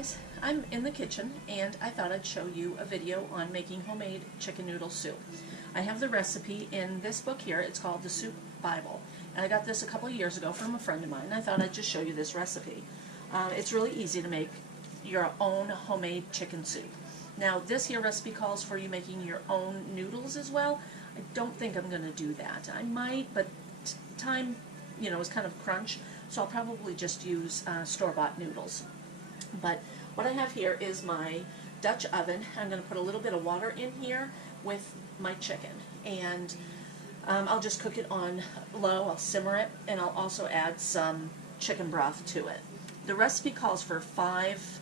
guys, I'm in the kitchen and I thought I'd show you a video on making homemade chicken noodle soup. I have the recipe in this book here. It's called The Soup Bible, and I got this a couple of years ago from a friend of mine. I thought I'd just show you this recipe. It's really easy to make your own homemade chicken soup. Now this here recipe calls for you making your own noodles as well. I don't think I'm going to do that. I might, but time is kind of crunch, so I'll probably just use store-bought noodles. But what I have here is my Dutch oven. I'm going to put a little bit of water in here with my chicken, and I'll just cook it on low. I'll simmer it, and I'll also add some chicken broth to it. The recipe calls for 5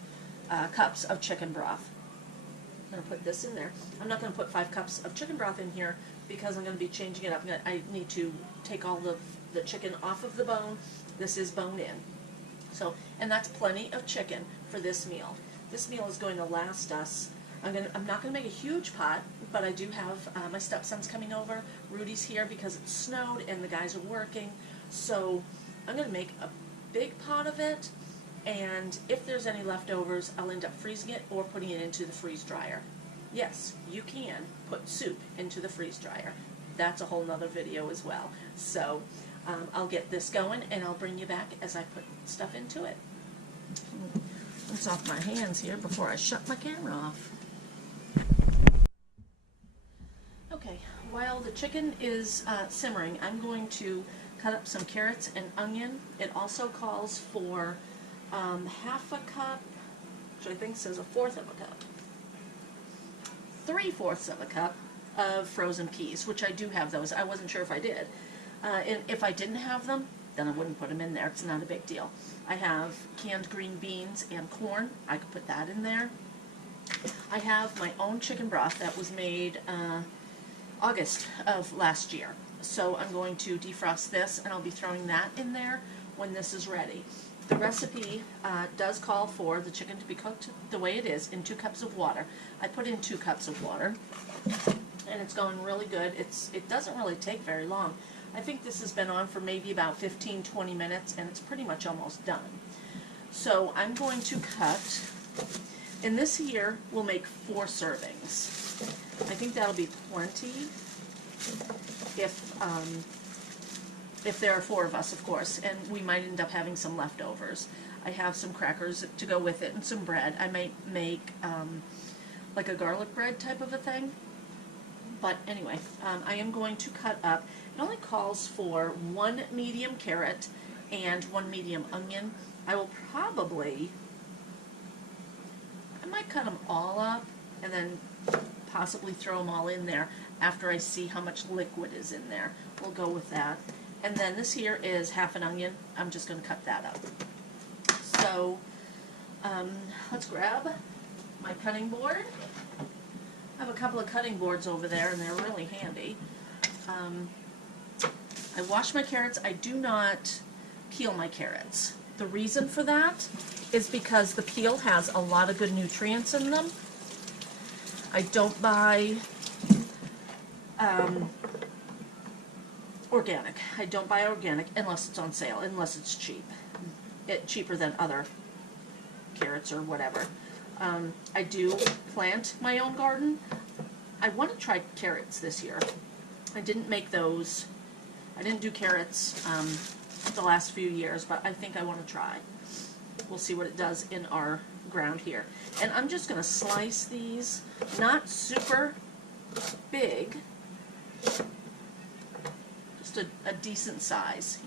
cups of chicken broth. I'm going to put this in there. I'm not going to put 5 cups of chicken broth in here because I'm going to be changing it up. I need to take all the chicken off of the bone. This is bone in. So, and that's plenty of chicken for this meal. This meal is going to last us. I'm not going to make a huge pot, but I do have my stepson's coming over. Rudy's here because it snowed and the guys are working. So I'm going to make a big pot of it, and if there's any leftovers, I'll end up freezing it or putting it into the freeze dryer. Yes, you can put soup into the freeze dryer. That's a whole nother video as well. So I'll get this going and I'll bring you back as I put stuff into it. Rinse off my hands here before I shut my camera off. Okay, while the chicken is simmering, I'm going to cut up some carrots and onion. It also calls for half a cup, which I think says 1/4 of a cup, 3/4 of a cup of frozen peas, which I do have those. I wasn't sure if I did. And if I didn't have them, then I wouldn't put them in there. It's not a big deal. I have canned green beans and corn. I could put that in there. I have my own chicken broth that was made August of last year. So I'm going to defrost this, and I'll be throwing that in there when this is ready. The recipe does call for the chicken to be cooked the way it is in 2 cups of water. I put in 2 cups of water, and it's going really good. It doesn't really take very long. I think this has been on for maybe about 15-20 minutes, and it's pretty much almost done. So I'm going to cut, and this here will make 4 servings. I think that'll be plenty if there are 4 of us, of course, and we might end up having some leftovers. I have some crackers to go with it and some bread. I might make like a garlic bread type of a thing. But anyway, I am going to cut up. It only calls for 1 medium carrot and 1 medium onion. I might cut them all up and then possibly throw them all in there after I see how much liquid is in there. We'll go with that. And then this here is half an onion. I'm just going to cut that up. So let's grab my cutting board. I have a couple of cutting boards over there, and they're really handy. I wash my carrots. I do not peel my carrots. The reason for that is because the peel has a lot of good nutrients in them. I don't buy organic. I don't buy organic unless it's on sale, unless it's cheap. Cheaper than other carrots or whatever. I do plant my own garden. I want to try carrots this year. I didn't make those. I didn't do carrots the last few years, but I think I want to try. We'll see what it does in our ground here. And I'm just going to slice these, not super big, just a decent size,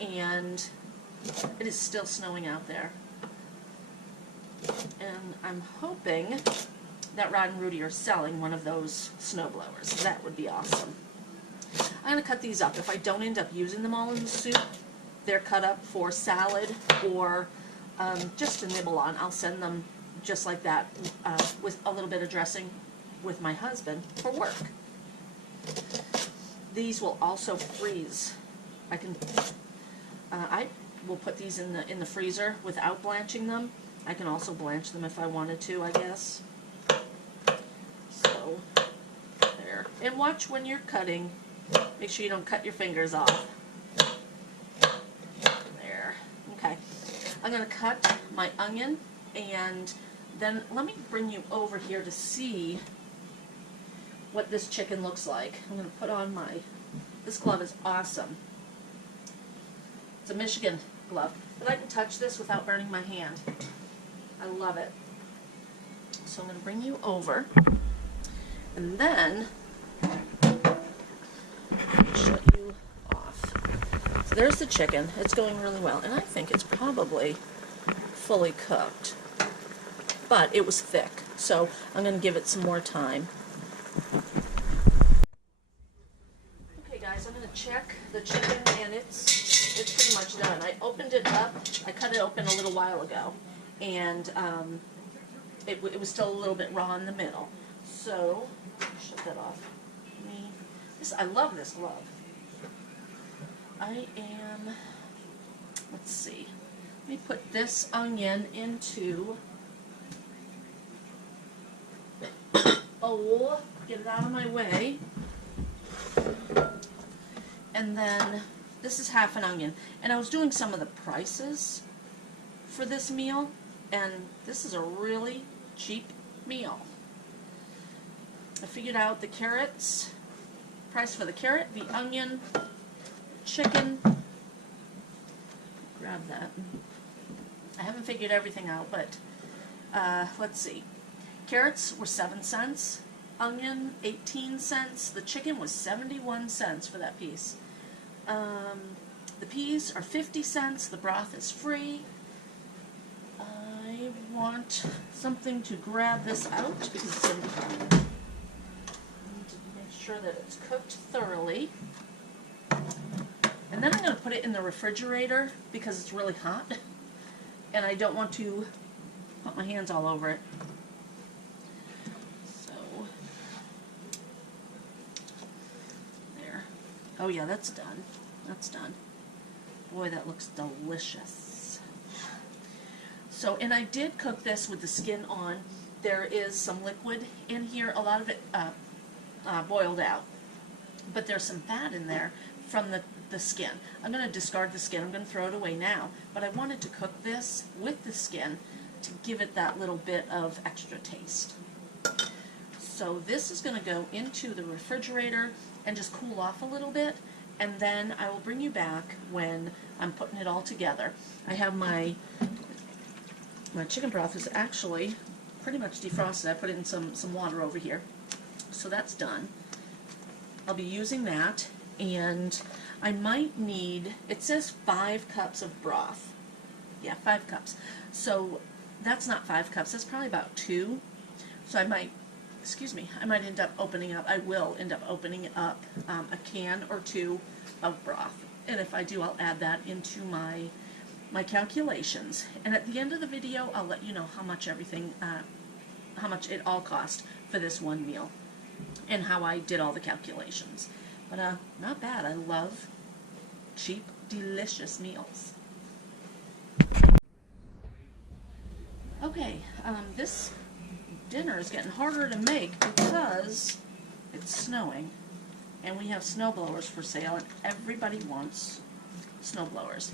and it is still snowing out there. And I'm hoping that Rod and Rudy are selling one of those snow blowers. That would be awesome. I'm going to cut these up. If I don't end up using them all in the soup, they're cut up for salad or just to nibble on. I'll send them just like that with a little bit of dressing with my husband for work. These will also freeze. I will put these in the freezer without blanching them. I can also blanch them if I wanted to, I guess. So, there. And watch when you're cutting. Make sure you don't cut your fingers off. There. Okay. I'm going to cut my onion And then let me bring you over here to see what this chicken looks like. I'm going to put on this glove is awesome. It's a Michigan glove, but I can touch this without burning my hand. I love it. So I'm going to bring you over, and then shut you off. So there's the chicken. It's going really well, and I think it's probably fully cooked, but it was thick, so I'm going to give it some more time. Okay guys, I'm going to check the chicken, and it's pretty much done. I opened it up. I cut it open a little while ago, and it was still a little bit raw in the middle. So shut that off. I love this glove. Let's see. Let me put this onion into, get it out of my way. And then this is half an onion. And I was doing some of the prices for this meal, and this is a really cheap meal. I figured out the carrots, price for the carrot, the onion, chicken. Grab that. I haven't figured everything out, but let's see. Carrots were 7 cents, onion 18 cents, the chicken was 71 cents for that piece. The peas are 50 cents, the broth is free. I want something to grab this out because it's going to be I need to make sure that it's cooked thoroughly. And then I'm going to put it in the refrigerator because it's really hot, and I don't want to put my hands all over it. So, there. Oh yeah, that's done. That's done. Boy, that looks delicious. So, and I did cook this with the skin on. There is some liquid in here, a lot of it boiled out, but there's some fat in there from the skin. I'm going to discard the skin. I'm going to throw it away now, but I wanted to cook this with the skin to give it that little bit of extra taste. So this is going to go into the refrigerator and just cool off a little bit, and then I will bring you back when I'm putting it all together. I have my chicken broth is actually pretty much defrosted. I put it in some water over here. So that's done. I'll be using that, and I might need, it says 5 cups of broth. Yeah, 5 cups. So that's not 5 cups, that's probably about 2. So I might end up opening up, I will end up opening up a can or 2 of broth. And if I do, I'll add that into my calculations. And at the end of the video, I'll let you know how much how much it all cost for this one meal, and how I did all the calculations. But not bad. I love cheap, delicious meals. Okay, this dinner is getting harder to make because it's snowing, and we have snow blowers for sale, and everybody wants snow blowers.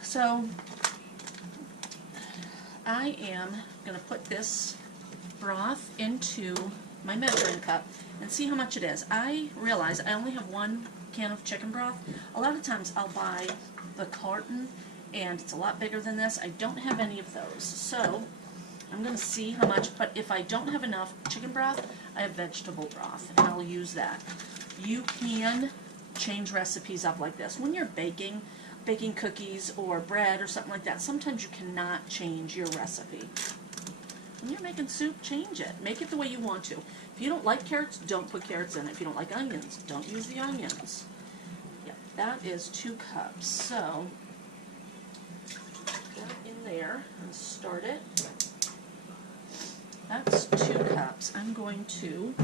So I am going to put this broth into my measuring cup and see how much it is. I realize I only have 1 can of chicken broth. A lot of times I'll buy the carton, and it's a lot bigger than this. I don't have any of those, so I'm going to see how much, but if I don't have enough chicken broth, I have vegetable broth, and I'll use that. You can change recipes up like this. When you're baking cookies or bread or something like that, sometimes you cannot change your recipe. When you're making soup, change it. Make it the way you want to. If you don't like carrots, don't put carrots in it. If you don't like onions, don't use the onions. Yep, that is 2 cups. So, put that in there and start it. That's 2 cups. I'm going to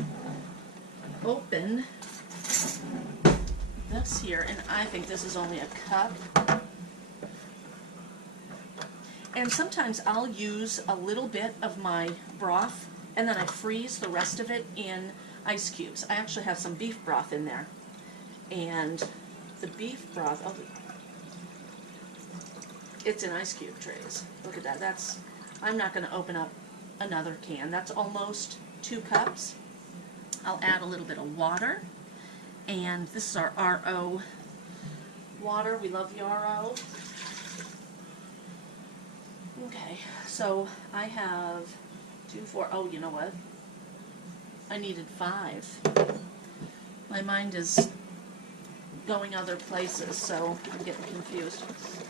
open this here, and I think this is only a cup. And sometimes I'll use a little bit of my broth, and then I freeze the rest of it in ice cubes. I actually have some beef broth in there. And the beef broth, it's in ice cube trays. Look at that. I'm not going to open up another can. That's almost 2 cups. I'll add a little bit of water, and this is our RO water. We love the RO. Okay, so I have 2, 4, oh, you know what? I needed 5. My mind is going other places, so I'm getting confused.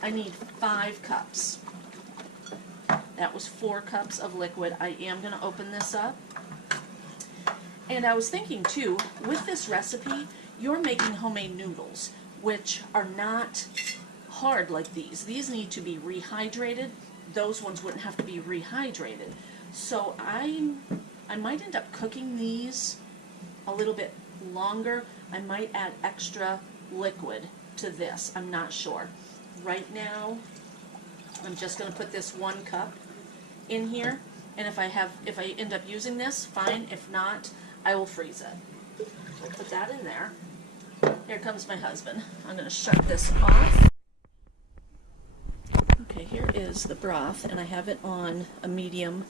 I need 5 cups. That was 4 cups of liquid. I am going to open this up. And I was thinking too, with this recipe, you're making homemade noodles, which are not hard like these. These need to be rehydrated. Those ones wouldn't have to be rehydrated. So I might end up cooking these a little bit longer. I might add extra liquid to this. I'm not sure. Right now, I'm just going to put this 1 cup in here, and if I end up using this, fine. If not, I will freeze it. I'll put that in there. Here comes my husband. I'm going to shut this off. Okay, here is the broth, and I have it on a medium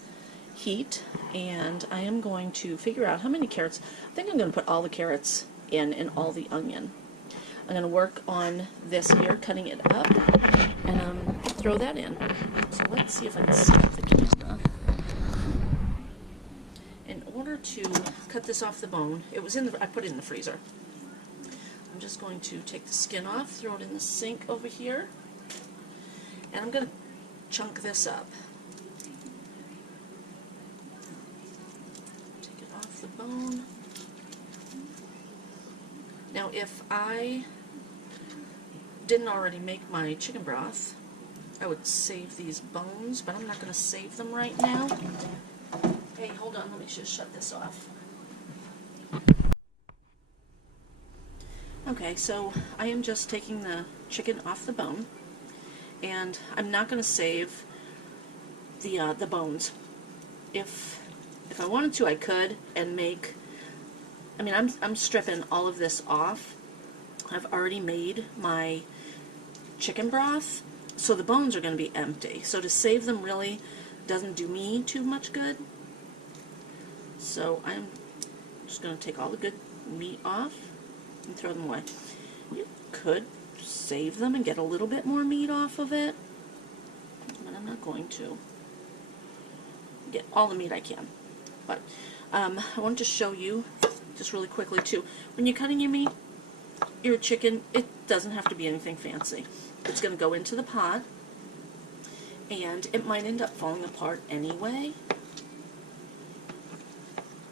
heat, and I am going to figure out how many carrots. I think I'm going to put all the carrots in and all the onion. I'm going to work on this here, cutting it up, and throw that in. So let's see if I can stop the camera. In order to cut this off the bone, I put it in the freezer. I'm just going to take the skin off, throw it in the sink over here, and I'm going to chunk this up. Take it off the bone. Now, if I didn't already make my chicken broth, I would save these bones, but I'm not going to save them right now. Hey, hold on, let me just shut this off. Okay, so I am just taking the chicken off the bone, and I'm not going to save the bones. If I wanted to, I could, and make, I mean, I'm stripping all of this off. I've already made my chicken broth, so the bones are going to be empty. So to save them really doesn't do me too much good. So I'm just going to take all the good meat off and throw them away. You could save them and get a little bit more meat off of it, but I'm not going to. Get all the meat I can. But I wanted to show you just really quickly too, when you're cutting your meat, your chicken, it doesn't have to be anything fancy. It's going to go into the pot, and it might end up falling apart anyway.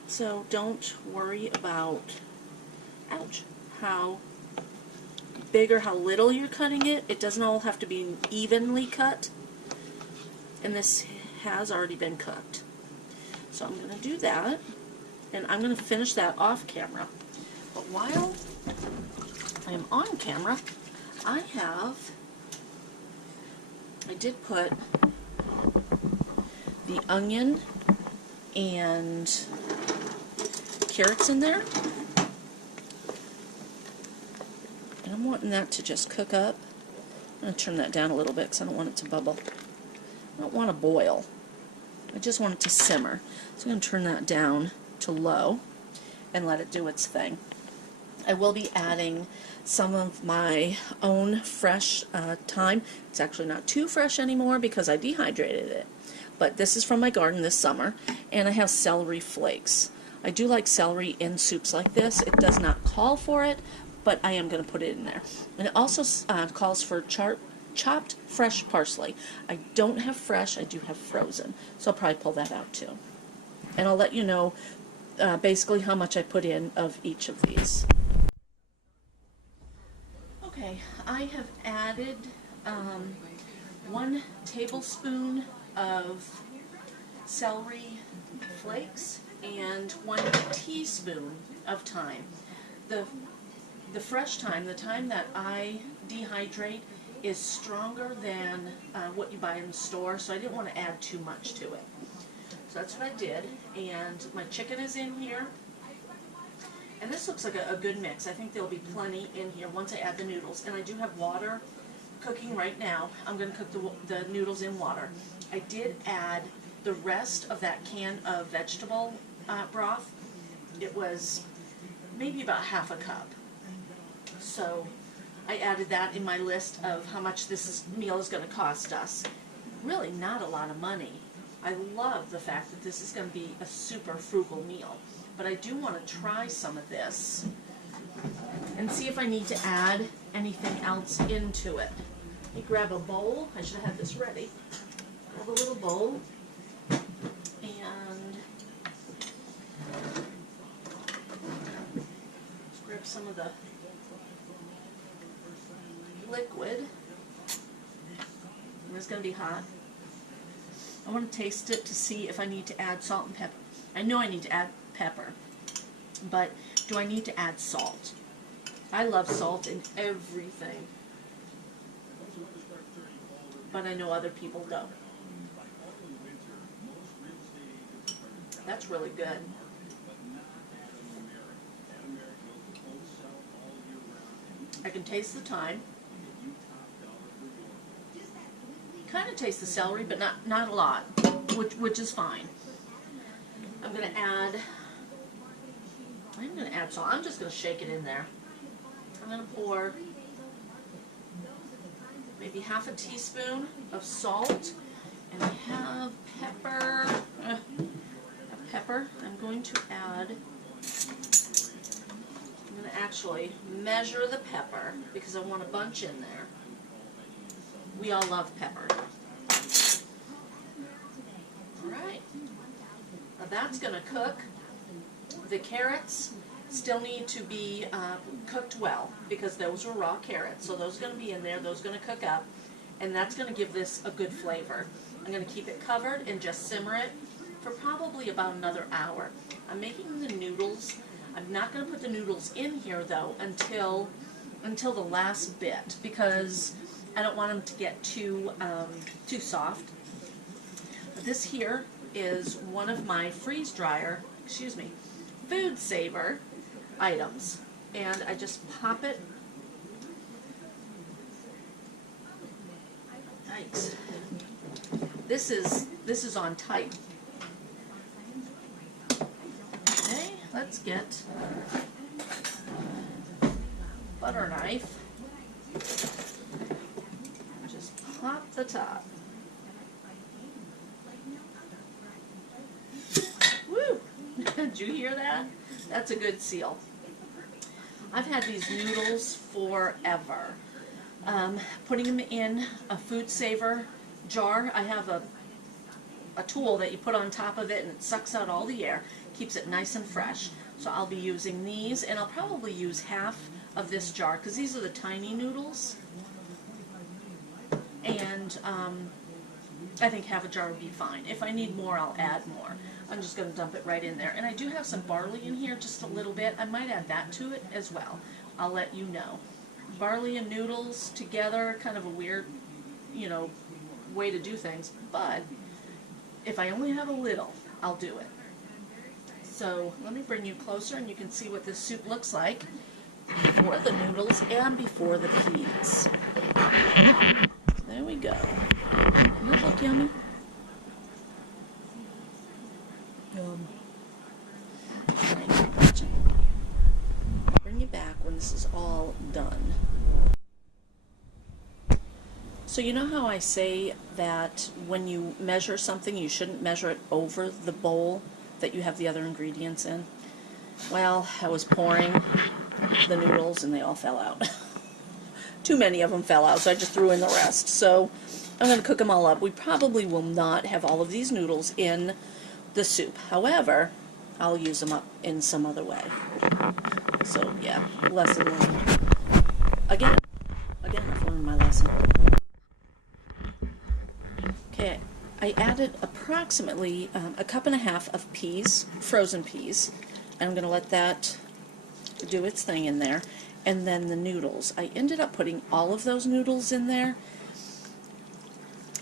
So don't worry about, ouch, how big or how little you're cutting it. It doesn't all have to be evenly cut, and this has already been cooked. So I'm going to do that, and I'm going to finish that off camera. But while I am on camera, I did put the onion and carrots in there, and I'm wanting that to just cook up. I'm going to turn that down a little bit because I don't want it to bubble. I don't want to boil. I just want it to simmer. So I'm going to turn that down to low and let it do its thing. I will be adding some of my own fresh thyme. It's actually not too fresh anymore because I dehydrated it. But this is from my garden this summer, and I have celery flakes. I do like celery in soups like this. It does not call for it, but I am going to put it in there. And it also calls for chopped fresh parsley. I don't have fresh, I do have frozen. So I'll probably pull that out too. And I'll let you know basically how much I put in of each of these. Okay, I have added 1 tablespoon of celery flakes and 1 teaspoon of thyme. The fresh thyme, the thyme that I dehydrate, is stronger than what you buy in the store, so I didn't want to add too much to it. So that's what I did, and my chicken is in here. And this looks like a good mix. I think there'll be plenty in here once I add the noodles. And I do have water cooking right now. I'm going to cook the noodles in water. I did add the rest of that can of vegetable broth. It was maybe about half a cup. So I added that in my list of how much this meal is going to cost us. Really not a lot of money. I love the fact that this is going to be a super frugal meal. But I do want to try some of this and see if I need to add anything else into it. Let me grab a bowl. I should have had this ready. Grab a little bowl and let's grab some of the liquid. And it's going to be hot. I want to taste it to see if I need to add salt and pepper. I know I need to add pepper, but do I need to add salt? I love salt in everything, but I know other people don't. That's really good. I can taste the thyme. Kind of taste the celery, but not a lot, which is fine. I'm going to add salt. I'm just going to shake it in there. I'm going to pour maybe half a teaspoon of salt, and I have pepper. I'm going to add. I'm going to actually measure the pepper because I want a bunch in there. We all love pepper. All right. Now that's going to cook. The carrots still need to be cooked well because those were raw carrots. So those are going to be in there. Those are going to cook up. And that's going to give this a good flavor. I'm going to keep it covered and just simmer it for probably about another hour. I'm making the noodles. I'm not going to put the noodles in here though until the last bit because I don't want them to get too soft. This here is one of my food saver items, and I just pop it. Yikes! This is on tight. Okay, let's get butter knife. Pop the top. Woo! Did you hear that? That's a good seal. I've had these noodles forever. Putting them in a food saver jar. I have a tool that you put on top of it and it sucks out all the air, keeps it nice and fresh. So I'll be using these, and I'll probably use half of this jar because these are the tiny noodles. And I think half a jar would be fine. If I need more, I'll add more. I'm just going to dump it right in there. And I do have some barley in here, just a little bit. I might add that to it as well. I'll let you know. Barley and noodles together, kind of a weird, way to do things. But if I only have a little, I'll do it. So let me bring you closer and you can see what this soup looks like before the noodles and before the peas. There we go. Doesn't that look yummy? I'll bring you back when this is all done. So you know how I say that when you measure something, you shouldn't measure it over the bowl that you have the other ingredients in? Well, I was pouring the noodles and they all fell out. Too many of them fell out, so I just threw in the rest. So I'm going to cook them all up. We probably will not have all of these noodles in the soup. However, I'll use them up in some other way. So yeah, lesson learned. Again, I've learned my lesson. Okay, I added approximately a cup and a half of peas, frozen peas. I'm going to let that do its thing in there. And then the noodles. I ended up putting all of those noodles in there.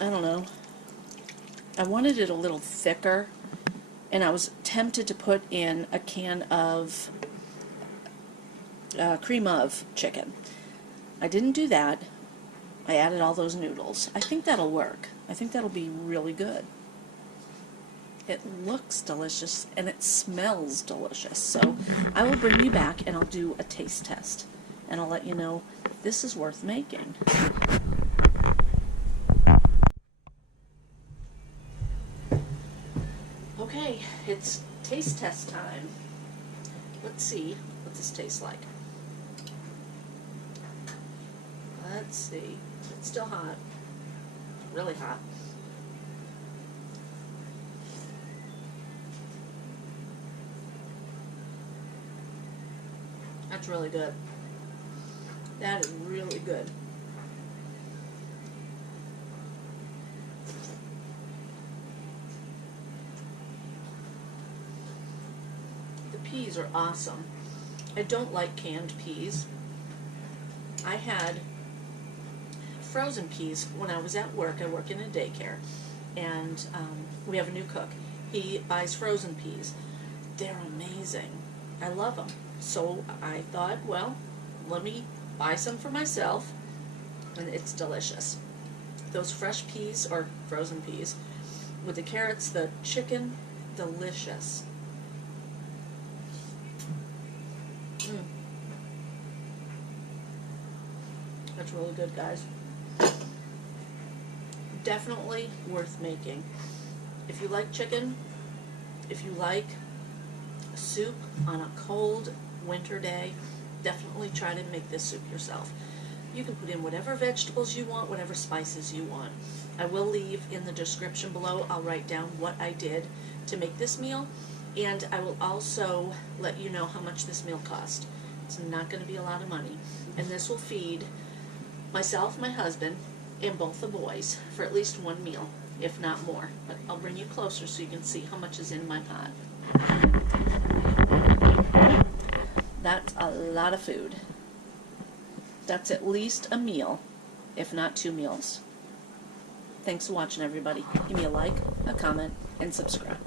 I don't know. I wanted it a little thicker, and I was tempted to put in a can of cream of chicken. I didn't do that, I added all those noodles. I think that'll work. I think that'll be really good. It looks delicious and it smells delicious. So I will bring you back and I'll do a taste test. And I'll let you know if this is worth making. Okay, it's taste test time. Let's see what this tastes like. Let's see. It's still hot. Really hot. That's really good. That is really good. The peas are awesome. I don't like canned peas. I had frozen peas when I was at work. I work in a daycare, and we have a new cook. He buys frozen peas. They're amazing. I love them. So I thought, well, let me buy some for myself, and it's delicious. Those fresh peas, or frozen peas, with the carrots, the chicken, delicious. That's really good, guys. Definitely worth making. If you like chicken, if you like a soup on a cold winter day, definitely try to make this soup yourself. You can put in whatever vegetables you want, whatever spices you want. I will leave in the description below, I'll write down what I did to make this meal, and I will also let you know how much this meal cost. It's not going to be a lot of money, and this will feed myself, my husband, and both the boys for at least one meal, if not more. But I'll bring you closer so you can see how much is in my pot. That's a lot of food. That's at least a meal, if not 2 meals. Thanks for watching, everybody. Give me a like, a comment, and subscribe.